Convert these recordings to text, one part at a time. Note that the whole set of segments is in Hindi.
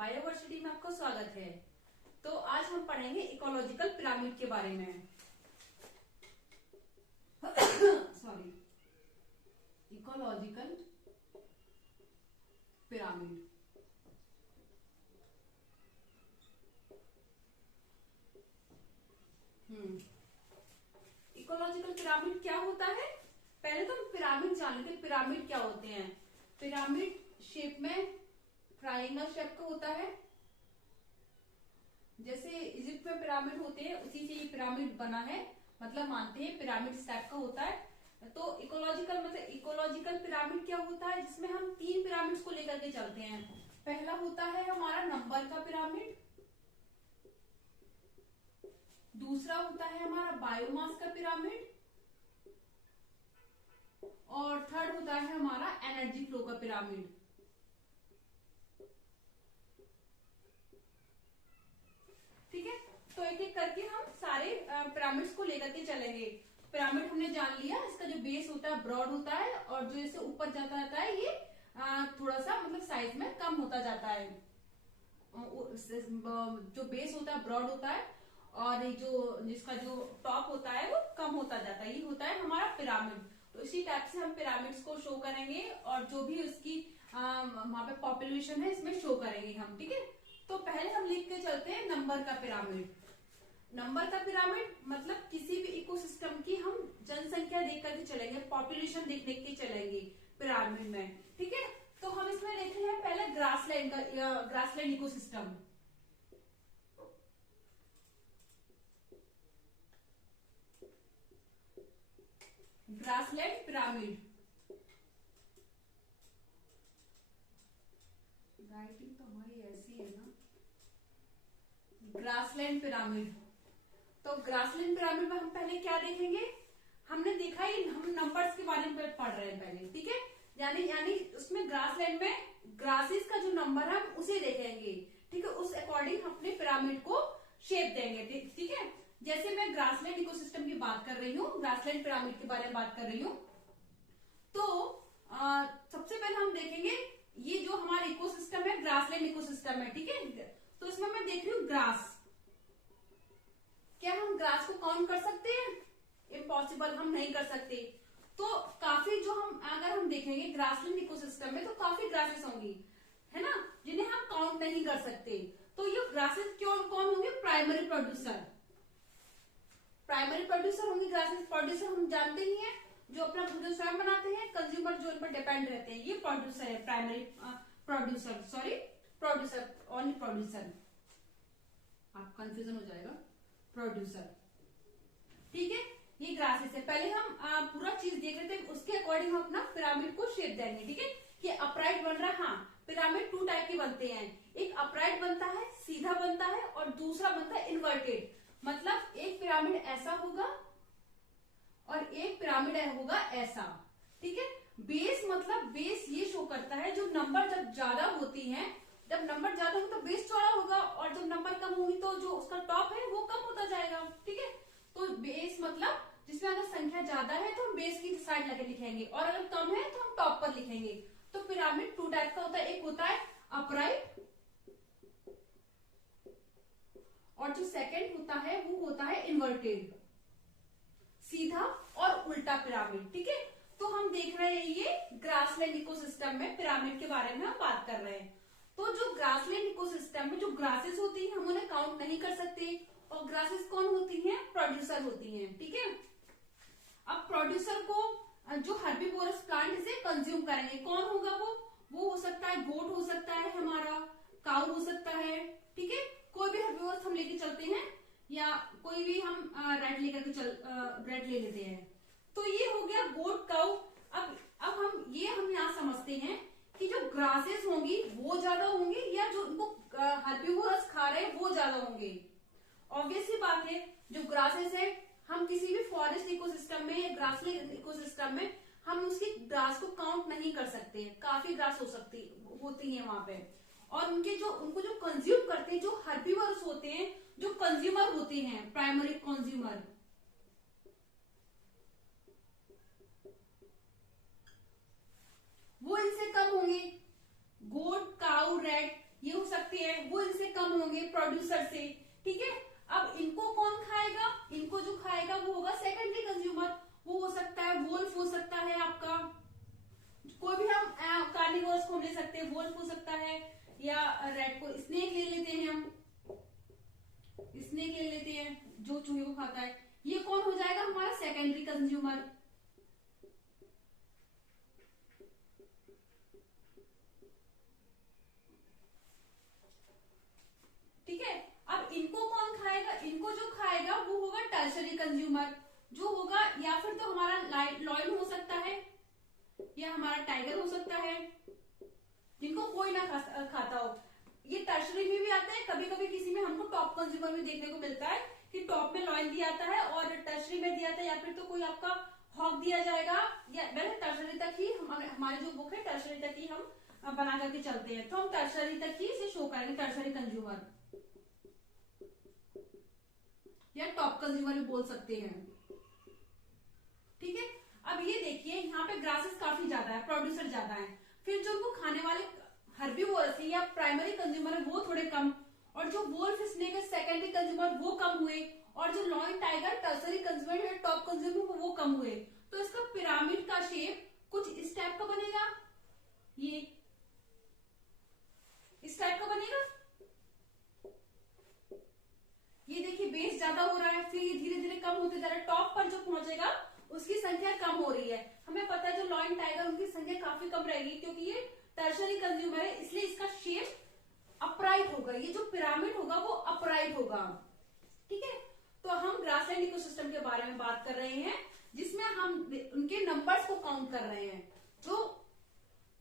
बायोवर्सिटी में आपका स्वागत है। तो आज हम पढ़ेंगे इकोलॉजिकल पिरामिड के बारे में। Sorry, ecological pyramid. Ecological pyramid क्या होता है? पहले तो हम पिरामिड जान लेते हैं। पिरामिड क्या होते हैं? पिरामिड शेप में ट्रायंगल शेप का होता है। जैसे इजिप्ट में पिरामिड होते हैं उसी से ये पिरामिड बना है, मतलब मानते हैं पिरामिड टाइप का होता है। तो इकोलॉजिकल पिरामिड क्या होता है? जिसमें हम 3 पिरामिड्स को लेकर के चलते हैं। पहला होता है हमारा नंबर का पिरामिड, दूसरा होता है हमारा बायोमास का पिरामिड, और थर्ड होता है हमारा एनर्जी फ्लो का पिरामिड। ठीक है, तो एक एक करके हम सारे पिरामिड्स को लेकर के चलेंगे। पिरामिड हमने जान लिया, इसका जो बेस होता है ब्रॉड होता है, और जो इससे ऊपर जाता जाता है ये थोड़ा सा मतलब साइज में कम होता जाता है। जो बेस होता है ब्रॉड होता है, और जो जिसका जो टॉप होता है वो कम होता जाता है। ये होता है हमारा पिरामिड। तो इसी टाइप से हम पिरामिड्स को शो करेंगे, और जो भी उसकी वहां पे पॉपुलेशन है इसमें शो करेंगे हम। ठीक है, तो पहले हम लिख के चलते हैं नंबर का पिरामिड। नंबर का पिरामिड मतलब किसी भी इकोसिस्टम की हम जनसंख्या देख करके चलेंगे, पॉपुलेशन देखने के चलेंगे पिरामिड में। ठीक है, तो हम इसमें लेते हैं पहले ग्रासलैंड का, grassland ecosystem. Grassland pyramid, writing तो हमारी ऐसी है ना। ग्रासलैंड पिरामिड, तो ग्रासलैंड पिरामिड में हम पहले क्या देखेंगे? हमने देखा ही, हम नंबर्स के बारे में पढ़ रहे हैं पहले। ठीक है, यानी उसमें ग्रासलैंड में ग्रासेस का जो नंबर है हम उसे देखेंगे। ठीक है, उस अकॉर्डिंग हम अपने पिरामिड को शेप देंगे। ठीक है, जैसे मैं ग्रासलैंड इकोसिस्टम की बात कर रही हूँ, ग्रासलैंड पिरामिड के बारे में बात कर रही हूँ, तो सबसे पहले हम देखेंगे ये जो हमारा इकोसिस्टम है ग्रासलैंड इकोसिस्टम है। ठीक है, तो इसमें मैं देख रही हूँ ग्रास। क्या हम ग्रास को काउंट कर सकते हैं? इम्पॉसिबल, हम नहीं कर सकते। तो काफी जो हम अगर हम देखेंगे ग्रासलैंड इकोसिस्टम में तो काफी ग्रासेस होंगी, है ना, जिन्हें हम काउंट नहीं कर सकते। तो ये ग्रासेस कौन होंगे? Primary producer. प्राइमरी प्रोड्यूसर होंगे ग्रासेस। प्रोड्यूसर हम जानते ही हैं, जो अपना भोजन स्वयं बनाते हैं, कंज्यूमर जो इन पर डिपेंड रहते हैं, ये प्रोड्यूसर है। Primary producer, sorry producer, only producer, आप कंफ्यूजन हो जाएगा। प्रोड्यूसर, ठीक है, ये ग्रासेस है। पहले हम पूरा चीज देख रहे थे, उसके अकॉर्डिंग हम अपना पिरामिड को शेप देंगे। ठीक है, कि अपराइट बन रहा। हाँ, पिरामिड 2 टाइप के बनते हैं, एक अपराइट बनता है, सीधा बनता है, और दूसरा बनता है इन्वर्टेड। मतलब एक पिरामिड ऐसा होगा और एक पिरामिड होगा ऐसा। ठीक है, बेस मतलब बेस ये शो करता है, जो नंबर जब ज्यादा होती हैं, जब नंबर ज्यादा हो तो बेस चौड़ा होगा, और जब नंबर कम होगी तो जो उसका टॉप है वो कम होता जाएगा। ठीक है, तो बेस मतलब जिसमें अगर संख्या ज्यादा है तो हम बेस की साइड लगे लिखेंगे, और अगर कम है तो हम टॉप पर लिखेंगे। तो पिरामिड 2 टाइप का होता है, एक होता है अपराइट, और जो सेकंड होता है वो होता है इन्वर्टेड, सीधा और उल्टा पिरामिड। ठीक है, तो हम देख रहे हैं ये ग्रासलैंड इकोसिस्टम में पिरामिड के बारे में हम बात कर रहे हैं। तो जो ग्रासलैंड इकोसिस्टम में जो ग्रासेस होती हैं हम उन्हें काउंट नहीं कर सकते, और ग्रासेस कौन होती हैं? प्रोड्यूसर होती हैं। ठीक है, अब प्रोड्यूसर को जो हर्बीवोरस प्लांट इसे कंज्यूम करेंगे, कौन होगा वो हो सकता है गोट, हो सकता है हमारा काऊ, हो सकता है। ठीक है, कोई भी हर्बीवोरस हम लेके चलते हैं, या कोई भी हम रेड लेकर के रेड ले लेते हैं, तो ये हो गया गोट, काऊ। अब हम यहाँ समझते हैं कि जो ग्रासेस होंगी वो ज्यादा होंगी, या जो उनको हर्बीवोरस खा रहे हैं वो ज्यादा होंगे। ऑब्वियस ही बात है, जो ग्रासेस है, हम किसी भी फॉरेस्ट इकोसिस्टम में या ग्रासलैंड इकोसिस्टम में हम उसकी ग्रास को काउंट नहीं कर सकते। काफी ग्रास होती है वहां पे, और उनको जो कंज्यूम करते हैं, जो हर्बीवोरस होते हैं, जो कंज्यूमर होते हैं, प्राइमरी कंज्यूमर, वो इनसे कम होंगे। गोट, काऊ, रेड ये हो सकती है, होंगे? प्रोड्यूसर से, ठीक है। अब इनको कौन खाएगा? इनको जो खाएगा वो होगा सेकेंडरी कंज्यूमर। वो हो सकता है वोल्फ, हो सकता है आपका कोई भी, हम कार्निवोरस को ले सकते हैं, वोल्फ हो सकता है, या रेड को स्नेक ले लेते हैं, हम स्नेक ले लेते हैं जो चूहे को खाता है। ये कौन हो जाएगा हमारा सेकेंडरी कंज्यूमर। ठीक है। अब इनको कौन खाएगा? इनको जो खाएगा वो होगा टर्शरी कंज्यूमर, जो होगा या फिर तो हमारा लॉयन हो सकता है या हमारा टाइगर हो सकता है, जिनको कोई ना खाता हो। ये टर्शरी में भी आता है, कभी कभी किसी में हमको टॉप कंज्यूमर में देखने को मिलता है कि टॉप में लॉयन दिया आता है और टर्शरी में दिया आता है, या फिर तो कोई आपका हॉक दिया जाएगा, या पहले टर्शरी तक ही हमारी जो बुक है टर्शरी तक ही हम बना करके चलते हैं, तो हम टर्शरी तक ही इसे शो करेंगे, टर्शरी कंज्यूमर या टॉप कंज्यूमर भी बोल सकते हैं। ठीक है। अब ये देखिए यहाँ पे ग्रासेस काफी ज्यादा है, प्रोड्यूसर ज्यादा है, फिर जो उनको खाने वाले हर्बीवोरस या प्राइमरी कंज्यूमर है वो थोड़े कम, और जो वोल्फ स्नेक है सेकेंडरी कंज्यूमर वो कम हुए, और जो लॉयन टाइगर टर्सरी कंज्यूमर है टॉप कंज्यूमर वो कम हुए। तो इसका पिरामिड का शेप कुछ इस टाइप का बनेगा, ये इस टाइप का बनेगा। ये देखिए बेस ज्यादा हो रहा है, फिर ये धीरे धीरे कम होते जा रहा है, टॉप पर जो पहुंचेगा उसकी संख्या कम हो रही है। हमें पता है जो लॉयन टाइगर उनकी संख्या काफी कम रहेगी, क्योंकि ये टर्शरी कंज्यूमर है, इसलिए इसका शेप अपराइट होगा, ये जो पिरामिड होगा वो अपराइट होगा। ठीक है। तो हम ग्रासलैंड इकोसिस्टम के बारे में बात कर रहे हैं, जिसमें हम उनके नंबर्स को काउंट कर रहे हैं। जो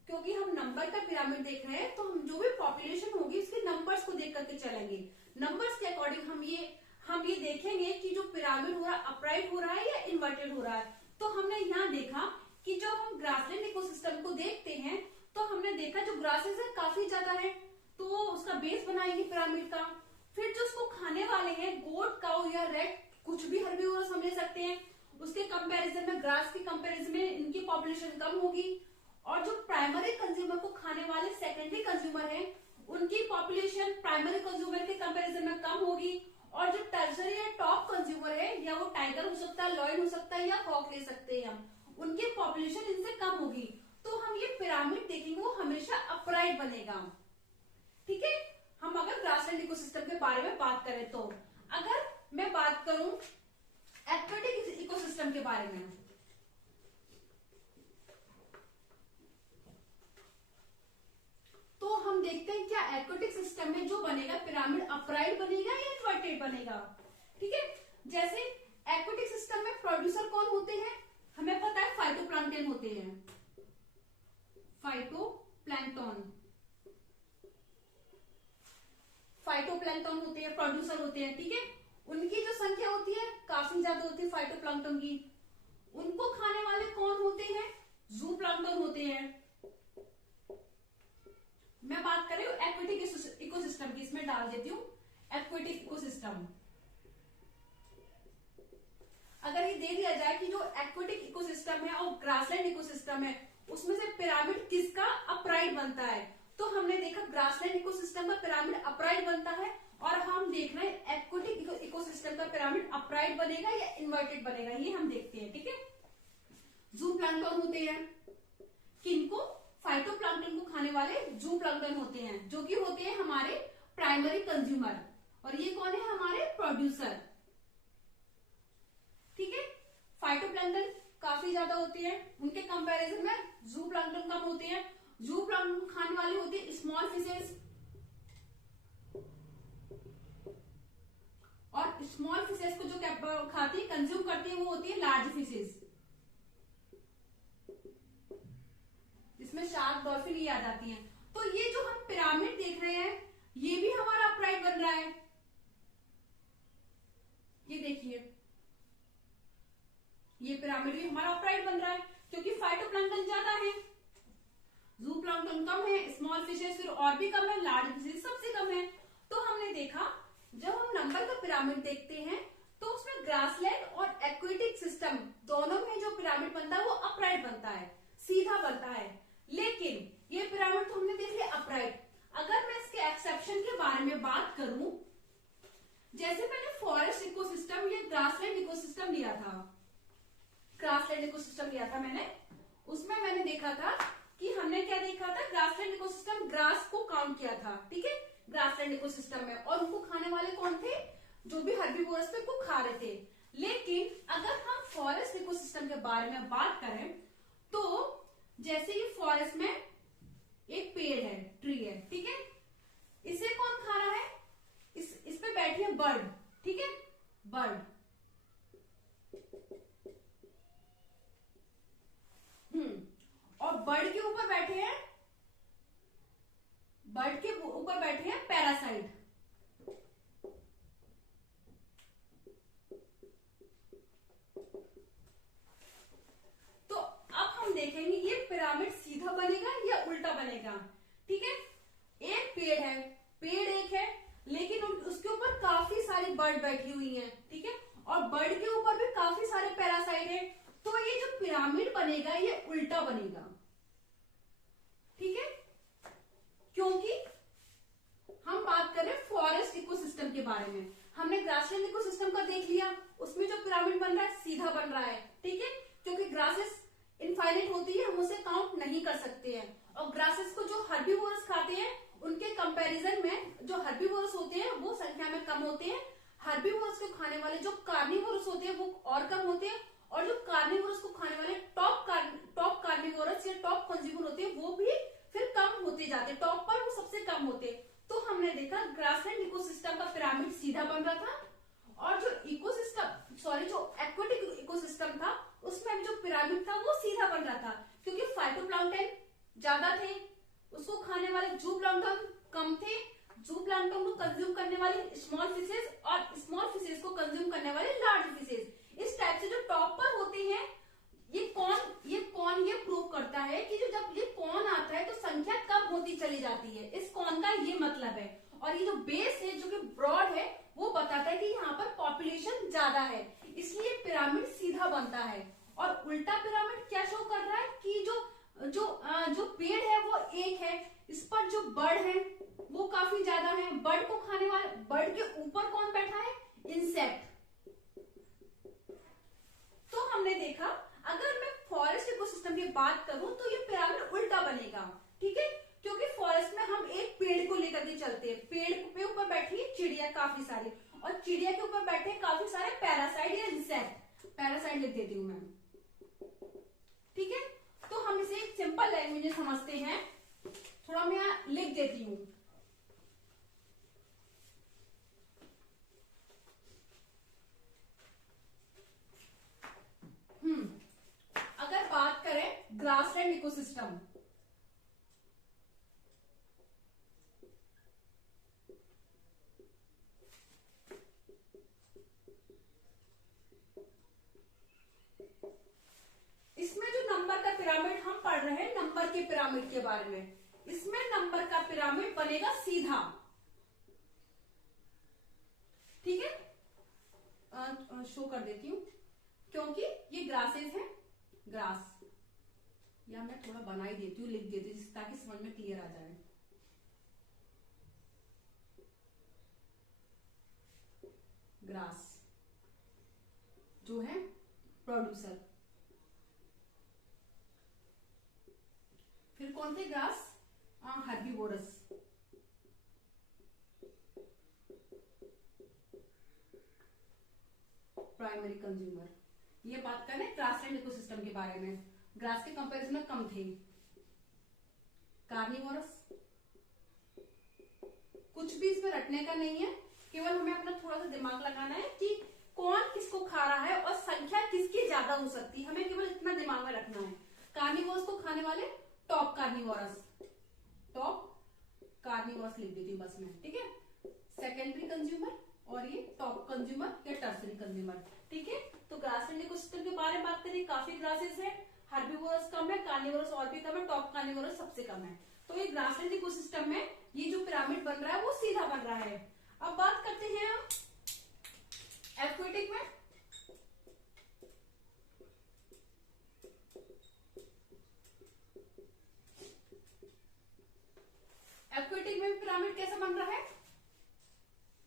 क्योंकि हम नंबर का पिरामिड देख रहे हैं, तो हम जो भी पॉपुलेशन होगी उसके नंबर्स को देख करके चलेंगे। नंबर्स के अकॉर्डिंग हम ये देखेंगे कि जो पिरामिड हो रहा है अपराइट हो रहा है या इन्वर्टेड हो रहा है। तो हमने यहाँ देखा कि जो हम ग्रासलैंड इकोसिस्टम को देखते हैं, तो हमने देखा जो ग्रासेस है काफी ज्यादा है, तो उसका बेस बनाएंगे पिरामिड का। फिर जो उसको खाने वाले हैं गोट, काऊ या रेट, कुछ भी हर्बीवोरस हम ले सकते हैं, उसके कंपैरिजन में ग्रास के कंपैरिजन में इनकी पॉपुलेशन कम होगी। और जो प्राइमरी कंज्यूमर को खाने वाले सेकेंडरी कंज्यूमर हैं, उनकी पॉपुलेशन प्राइमरी कंज्यूमर के कंपैरिजन में कम होगी। और जो टर्सरी या टॉप कंज्यूमर है, या वो टाइगर हो सकता है, लॉयन हो सकता है, या हॉक ले सकते हैं हम, उनकी पॉपुलेशन इनसे कम होगी। तो हम ये पिरामिड देखेंगे वो हमेशा अपराइट बनेगा। ठीक है। हम अगर ग्रासलैंड इकोसिस्टम के बारे में बात करें, तो अगर मैं बात करूं एक्वेटिक इकोसिस्टम के बारे में, तो हम देखते हैं क्या एक्वेटिक सिस्टम में जो बनेगा पिरामिड अपराइट बनेगा या इन्वर्टेड बनेगा। ठीक है। जैसे एक्वेटिक सिस्टम में प्रोड्यूसर कौन होते हैं? हमें पता है फाइटोप्लैंक्टन होते हैं, फाइटोप्लैंक्टन होते हैं, प्रोड्यूसर होते हैं। ठीक है। उनकी जो संख्या होती है काफी ज्यादा होती है फाइटोप्लैंक्टन की। उनको खाने वाले कौन होते हैं? ज़ूप्लैंक्टन होते हैं। मैं बात कर रही हूँ एक्वेटिक इकोसिस्टम की, इसमें डाल देती हूँ एक्वेटिक इकोसिस्टम। अगर ये दे दिया जाए कि जो एक्वेटिक इकोसिस्टम है और ग्रासलैंड इकोसिस्टम है, उसमें से पिरामिड किसका अपराइट बनता है, तो हमने देखा ग्रासलैंड इकोसिस्टम का पिरामिड अपराइट बनता है, और हम देख रहे हैं एक्वेटिक इकोसिस्टम का पिरामिड अपराइट बनेगा या इन्वर्टेड बनेगा, ये हम देखते हैं। ठीक है। ज़ूप्लैंक्टन होते हैं, किनको? फाइटोप्लैंक्टन को खाने वाले ज़ूप्लैंक्टन होते हैं, जो कि होते हैं हमारे प्राइमरी कंज्यूमर, और ये कौन है? हमारे प्रोड्यूसर। ठीक है। फाइटोप्लैंक्टन काफी ज्यादा होती है, उनके कंपैरिजन में ज़ूप्लैंक्टन कम होते हैं। ज़ूप्लैंक्टन खाने वाले होते हैं स्मॉल फिशेस, और स्मॉल फिशेस को जो खाती है, कंज्यूम करती है, वो होती है लार्ज फिशेस। इसमें शार्क, डॉल्फिन ये आ जाती हैं। तो ये जो हम पिरामिड देख रहे हैं, ये भी हमारा अपराइट बन रहा है। ये देखिए, ये पिरामिड भी हमारा अपराइट बन रहा है, क्योंकि फाइटोप्लैंक्टन ज्यादा है, ज़ूप्लैंक्टन कम है, स्मॉल फिशेस फिर और भी कम है, लार्ज फिशेस सबसे कम है। तो हमने देखा जब हम नंबर का पिरामिड देखते हैं, तो उसमें ग्रासलैंड और एक्वेटिक सिस्टम दोनों में जो पिरामिड बनता है वो अपराइट बनता है, सीधा बनता है। लेकिन ये पिरामिड तो हमने देख लिया अपराइट। अगर मैं इसके एक्सेप्शन कंस्ट्रक्शन के बारे में बात करूं, जैसे मैंने फॉरेस्ट इकोसिस्टम या ग्रासलैंड इकोसिस्टम लिया था, ग्रासलैंड इकोसिस्टम लिया था मैंने, उसमें मैंने देखा था कि हमने क्या देखा था, ग्रासलैंड इकोसिस्टम ग्रास को काउंट किया था, ठीक है, ग्रासलैंड इकोसिस्टम में, और उनको खाने वाले कौन थे, जो भी हर्बीवोरस थे वो खा रहे थे। लेकिन अगर हम फॉरेस्ट इकोसिस्टम के बारे में बात करें तो जैसे ये फॉरेस्ट में एक पेड़ है, ट्री है, ठीक है, इसे कौन खा रहा है, इस पे बैठी है बर्ड, ठीक है, बर्ड, और बर्ड के ऊपर बैठे हैं, बर्ड के ऊपर बैठे हैं पैरासाइट। तो अब हम देखेंगे ये पिरामिड सीधा बनेगा या उल्टा बनेगा, ठीक है। एक पेड़ है, पेड़ एक है, लेकिन उसके ऊपर काफी सारी बर्ड बैठी हुई हैं, ठीक है, और बर्ड के ऊपर भी काफी सारे पैरासाइट है, तो ये जो पिरामिड बनेगा ये उल्टा बनेगा, ठीक है, क्योंकि हम बात करें फॉरेस्ट इकोसिस्टम के बारे में। हमने ग्रासलैंड इकोसिस्टम का देख लिया, उसमें जो पिरामिड बन रहा है सीधा बन रहा है, ठीक है, क्योंकि ग्रासेस इनफाइनाइट होती है, हम उसे काउंट नहीं कर सकते हैं, और ग्रासेस को जो हर्बीवोरस खाते हैं उनके कंपैरिजन में जो हर्बीवोरस होते हैं वो संख्या में कम होते हैं। हर्बीवोरस को खाने वाले जो कार्निवोरस होते हैं वो और कम होते हैं, और जो कार्निवोरस को खाने वाले टॉप कार्निवोरस या टॉप कंज्यूमर होते हैं वो भी फिर कम होते जाते हैं, टॉप पर वो सबसे कम होते हैं। तो हमने देखा ग्रासलैंड इकोसिस्टम का पिरामिड सीधा बन रहा था, और जो जो एक्वेटिक इकोसिस्टम था उसमें जो पिरामिड था वो सीधा बन रहा था, क्योंकि फाइटोप्लैंक्टन ज्यादा थे, उसको खाने वाले जूप्लैंक्टन कम थे, जूप्लैंक्टन को कंज्यूम करने वाले स्मॉल फिशेज और स्मॉल फिशेज को कंज्यूम करने वाले लार्ज फिशेज। इस टाइप से जो टॉप पर होते हैं, ये कौन ये प्रूव करता है कि जो जब ये कौन आता है तो संख्या कम होती चली जाती है, इस कौन का ये मतलब है। और ये जो बेस है जो कि ब्रॉड है वो बताता है कि यहाँ पर पॉपुलेशन ज्यादा है, इसलिए पिरामिड सीधा बनता है। और उल्टा पिरामिड क्या शो कर रहा है कि जो पेड़ है वो एक है, इस पर जो बर्ड है वो काफी ज्यादा है, बर्ड को खाने वाले, बर्ड के ऊपर कौन बैठा है, इंसेक्ट। तो हमने देखा अगर मैं फॉरेस्ट इकोसिस्टम की बात करूं तो ये पिरामिड उल्टा बनेगा, ठीक है, क्योंकि फॉरेस्ट में हम एक पेड़ को लेकर के चलते हैं, पेड़ के ऊपर बैठी है चिड़िया काफी सारी, और चिड़िया के ऊपर बैठे काफी सारे पैरासाइट या इंसेक्ट, पैरासाइट लिख देती हूं मैं, ठीक है। तो हम इसे एक सिंपल लैंग्वेज में समझते हैं, थोड़ा मैं यहां लिख देती हूं। अगर बात करें ग्रासलैंड इकोसिस्टम, इसमें जो नंबर का पिरामिड हम पढ़ रहे हैं, नंबर के पिरामिड के बारे में, इसमें नंबर का पिरामिड बनेगा सीधा, ठीक है, शो कर देती हूं, क्योंकि ये ग्रासेस है, ग्रास, या मैं थोड़ा बना ही देती हूँ, लिख देती हूँ ताकि समझ में क्लियर आ जाए। ग्रास जो है प्रोड्यूसर, फिर कौन थे ग्रास, हर्बीवोरस, प्राइमरी कंज्यूमर। ये बात करें ग्रासलैंड इकोसिस्टम के बारे में, ग्रास के कंपैरिजन में कम थे। कार्निवोरस, कुछ भी इसमें रटने का नहीं है, केवल हमें अपना थोड़ा सा दिमाग लगाना है कि कौन किसको खा रहा है और संख्या किसकी ज्यादा हो सकती है, हमें केवल इतना दिमाग में रखना है। कार्निवोरस को खाने वाले टॉप कार्निवोरस, टॉप कार्निवोरस लिख देती हूँ बस मैं, ठीक है, सेकेंडरी कंज्यूमर और ये टॉप कंज्यूमर या टर्सरी कंज्यूमर, ठीक है। तो ग्रासलैंड इकोसिस्टम के बारे में बात करें, काफी ग्रासेस है, हर्बीवोरस कम है, कार्निवोरस और भी कम है, टॉप कार्निवोरस सबसे कम है। तो ये ग्रासलैंड इकोसिस्टम में ये जो पिरामिड बन रहा है वो सीधा बन रहा है। अब बात करते हैं हम एक्वेटिक में। एक्वेटिक में पिरामिड पिरामिड कैसा बन रहा है,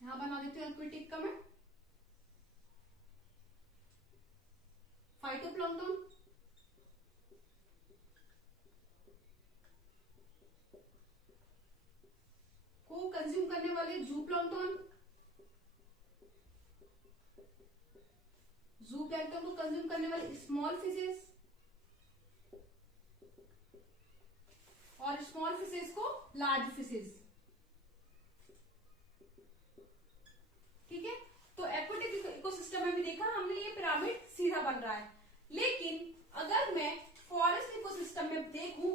यहां बना देती हूँ अल्फाबेटिक का मैं। फाइटोप्लैंक्टन, को कंज्यूम करने वाले जूप्लैंक्टन, जूप्लैंक्टन को कंज्यूम करने वाले स्मॉल फिशेस, और स्मॉल फिशेस को लार्ज फिशेस। ठीक है, तो एक्वेटिक इकोसिस्टम में भी देखा हमने ये पिरामिड सीधा बन रहा है। लेकिन अगर मैं फॉरेस्ट इकोसिस्टम में देखूं,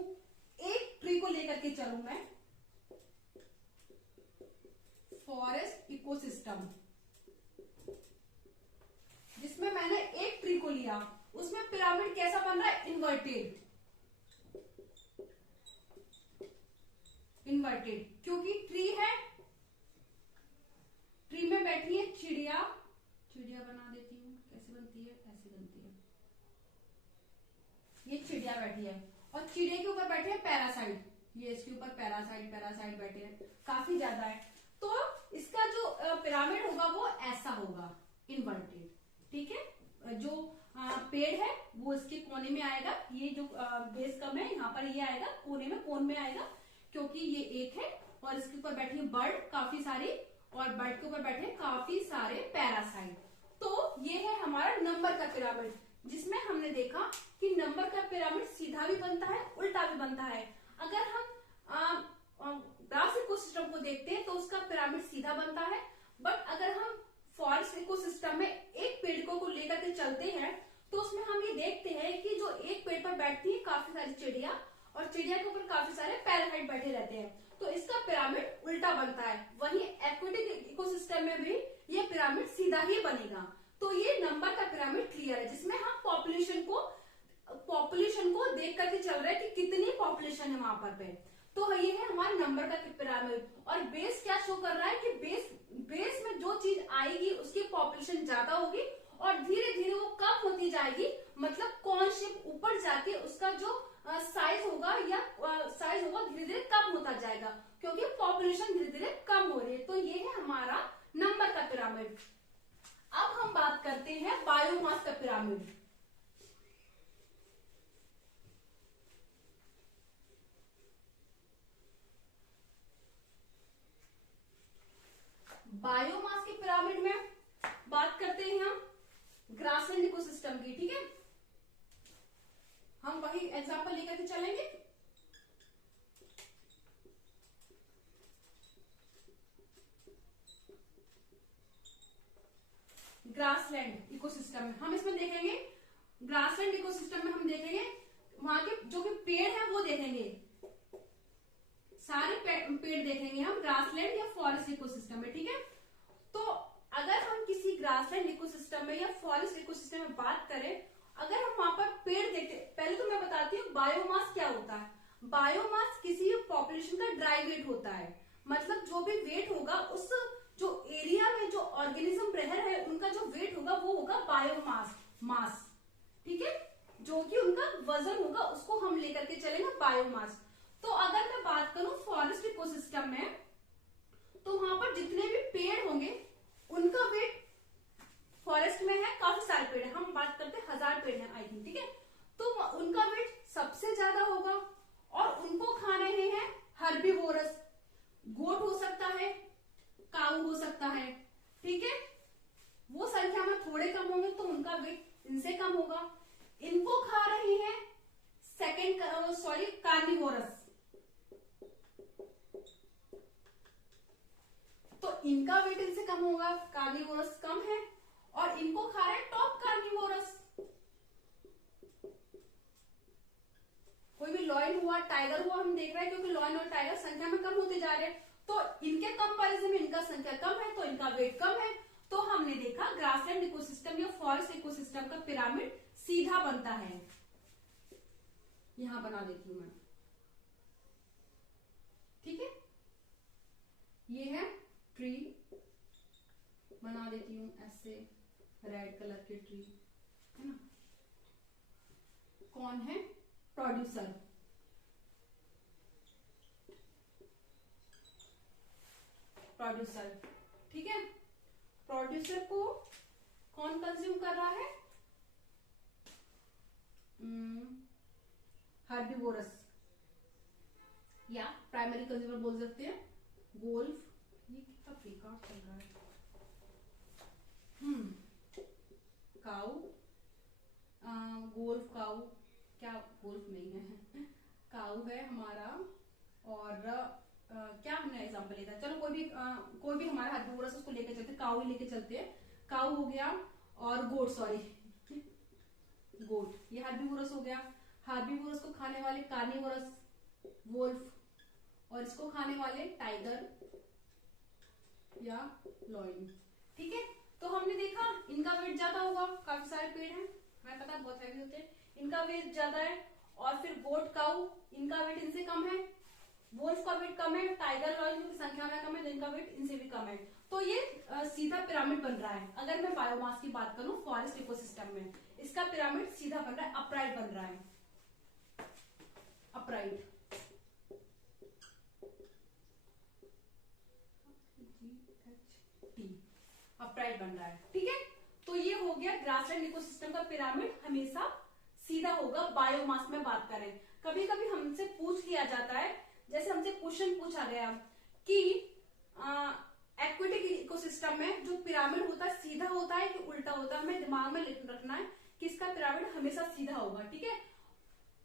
एक ट्री को लेकर के चलूं मैं, फॉरेस्ट इकोसिस्टम जिसमें मैंने एक ट्री को लिया, उसमें पिरामिड कैसा बन रहा है, इन्वर्टेड। इन्वर्टेड क्योंकि ट्री है, ट्री में बैठी है चिड़िया, चिड़िया बना देती हूँ, कैसे बनती है, ऐसे बनती है, ये चिड़िया बैठी है, और चिड़िया के ऊपर बैठे हैं पैरासाइट, ये इसके ऊपर पैरासाइट पैरासाइट बैठे हैं, काफी ज्यादा है। तो इसका जो पिरामिड होगा वो ऐसा होगा, इन्वर्टेड। ठीक है, जो पेड़ है वो इसके कोने में आएगा, ये जो बेस कम है यहाँ पर ये आएगा कोने में, कोन में आएगा, क्योंकि ये एक है, और इसके ऊपर बैठी है बर्ड काफी सारी, और बर्ड के ऊपर बैठे हैं काफी सारे पैरासाइट। तो ये है हमारा नंबर का पिरामिड, जिसमें हमने देखा कि नंबर का पिरामिड सीधा भी बनता है, उल्टा भी बनता है। अगर हम ग्रास इकोसिस्टम को देखते हैं तो उसका पिरामिड सीधा बनता है, बट अगर हम फॉरेस्ट इकोसिस्टम में एक पेड़ को लेकर के चलते हैं तो उसमें हम ये देखते हैं कि जो एक पेड़ पर बैठती है काफी सारी चिड़िया, और चिड़िया के ऊपर काफी सारे पैरासाइट बैठे रहते हैं, तो इसका पिरामिड उल्टा बनता है। वहीं एक्वेटिक इकोसिस्टम में भी ये पिरामिड सीधा ही बनेगा। तो ये नंबर का पिरामिड क्लियर है, जिसमें हम पॉपुलेशन को देख करके चल रहे हैं कि कितनी पॉपुलेशन है वहां पर। तो ये है हमारा नंबर का पिरामिड, और बेस क्या शो कर रहा है कि बेस में जो चीज आएगी उसकी पॉपुलेशन ज्यादा होगी, और धीरे धीरे वो कम होती जाएगी, मतलब कौन शेप ऊपर जाके उसका जो साइज होगा धीरे धीरे कम होता जाएगा, क्योंकि पॉपुलेशन धीरे धीरे कम हो रही है। तो ये है हमारा नंबर का पिरामिड। अब हम बात करते हैं बायोमास का पिरामिड। बायोमास के पिरामिड में बात करते हैं हम ग्रासलैंड इकोसिस्टम की। ठीक है, हम वही एग्जांपल लेकर के चलेंगे। ग्रासलैंड इकोसिस्टम में हम इसमें देखेंगे, ग्रासलैंड इकोसिस्टम में हम देखेंगे वहां के जो कि पेड़ है वो देखेंगे, सारे पेड़ देखेंगे हम ग्रासलैंड या फॉरेस्ट इकोसिस्टम में। ठीक है, तो अगर हम किसी ग्रासलैंड इकोसिस्टम में या फॉरेस्ट इकोसिस्टम में बात करें, अगर हम वहां पर पेड़ देखते, पहले तो मैं बताती हूँ बायोमास क्या होता है। बायोमास किसी पॉपुलेशन का ड्राई वेट होता है, मतलब जो भी वेट होगा उस जो एरिया में जो ऑर्गेनिज्म रह रहे हैं उनका जो वेट होगा वो होगा बायोमास। ठीक है, जो कि उनका वजन होगा उसको हम लेकर के चलेंगे बायोमास। तो अगर मैं बात करूं फॉरेस्ट इकोसिस्टम में, तो वहां पर जितने भी पेड़ होंगे उनका वेट, फॉरेस्ट में है काफी सारे पेड़ है, हम बात करते हैं 1000 पेड़ है आई थिंक। ठीक है, तो उनका वेट सबसे ज्यादा होगा, और उनको खा रहे हैं हर्बीवोरस, गोट हो सकता है, काऊ हो सकता है। ठीक है, वो संख्या में थोड़े कम होंगे तो उनका वेट इनसे कम होगा। इनको खा रहे हैं कार्निवोरस, तो इनका वेट इनसे कम होगा, कार्निवोरस कम है, और इनको खा रहे हैं टॉप कार्निवोरस। कोई भी लॉयन हुआ, टाइगर हुआ, हम देख रहे हैं क्योंकि लॉयन और टाइगर संख्या में कम होते जा रहे हैं, तो इनके कंपैरिजन में इनका संख्या कम है तो इनका वेट कम है। तो हमने देखा ग्रासलैंड इकोसिस्टम या फॉरेस्ट इकोसिस्टम का पिरामिड सीधा बनता है। यहां बना देती हूं मैं। ठीक है, ये है ट्री, बना देती हूं ऐसे रेड कलर के ट्री, है ना। कौन है प्रोड्यूसर, प्रोड्यूसर, ठीक है। प्रोड्यूसर को कौन कंज्यूम कर रहा है? हर्बीवोरस या प्राइमरी कंज्यूमर बोल सकते हैं। गोल्फ, ये कितना बेकार चल रहा है। काऊ, गोल्फ काऊ, क्या गोल्फ नहीं है, काऊ है हमारा। और क्या हमने एग्जाम्पल लिया था, चलो कोई भी हमारा हर्बीवोरस उसको लेके चलते, काऊ ही लेके चलते हैं। काऊ हो गया, और गोट, सॉरी गोट, ये हर्बीवोरस हो गया। हर्बीवोरस को खाने वाले कार्निवोरस, वोल्फ, और इसको खाने वाले टाइगर या लॉयन, ठीक है। तो हमने देखा इनका वेट ज्यादा होगा, काफी सारे पेड़ हैं, हमें पता बहुत हैवी होते हैं, इनका वेट ज्यादा है। और फिर गोट काऊ, इनका वेट इनसे कम है। वोल्फ का वेट कम है, टाइगर लॉयन की संख्या में कम है, तो इनका वेट इनसे भी कम है। तो ये सीधा पिरामिड बन रहा है। अगर मैं बायोमास की बात करूं फॉरेस्ट इकोसिस्टम में, इसका पिरामिड सीधा बन रहा है, अपराइट बन रहा है, अपराइट। अपराइट बन रहा है, ठीक है। तो ये हो गया ग्रासलैंड इकोसिस्टम का पिरामिड हमेशा सीधा होगा। बायोमास में बात करें, कभी कभी हमसे पूछ लिया जाता है, जैसे हमसे क्वेश्चन पूछा गया कि एक्वेटिक इकोसिस्टम में जो पिरामिड होता है सीधा होता है कि उल्टा होता है। हमें दिमाग में रखना है कि इसका पिरामिड हमेशा सीधा होगा, ठीक है।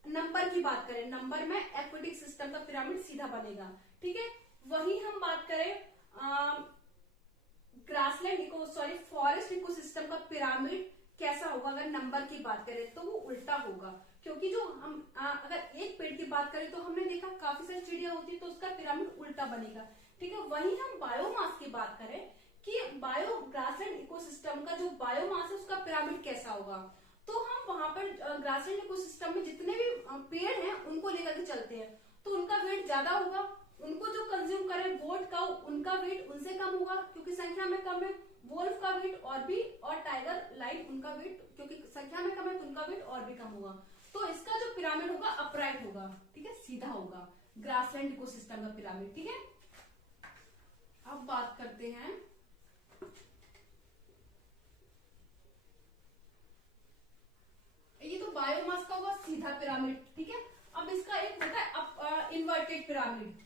नंबर की बात करें, नंबर में एक्वेटिक सिस्टम का पिरामिड सीधा बनेगा, ठीक है। वही हम बात करें ग्रासलैंड फॉरेस्ट इकोसिस्टम का पिरामिड कैसा होगा, अगर नंबर की बात करें तो वो उल्टा होगा। क्योंकि जो हम अगर एक पेड़ की बात करें तो हमने देखा काफी सारी चिड़िया होती है, तो उसका पिरामिड उल्टा बनेगा, ठीक है। वहीं हम बायोमास की बात करें कि ग्रासलैंड इकोसिस्टम का जो बायोमास है उसका पिरामिड कैसा होगा, तो हम वहां पर ग्रासलैंड इकोसिस्टम में जितने भी पेड़ हैं उनको लेकर के चलते हैं, तो उनका वेट ज्यादा होगा। उनको जो कंज्यूम करें गोट काऊ, उनका वेट उनसे कम होगा क्योंकि संख्या में कम है। वोल्फ का वेट और टाइगर लाइन, उनका वेट क्योंकि संख्या में कम है तो उनका वेट और भी कम होगा। तो इसका जो पिरामिड होगा अपराइट होगा, ठीक है, सीधा होगा ग्रासलैंड इकोसिस्टम का पिरामिड, ठीक है। अब बात करते हैं ये तो बायोमास का हुआ सीधा पिरामिड, ठीक है। अब इसका एक होता है इन्वर्टेड पिरामिड।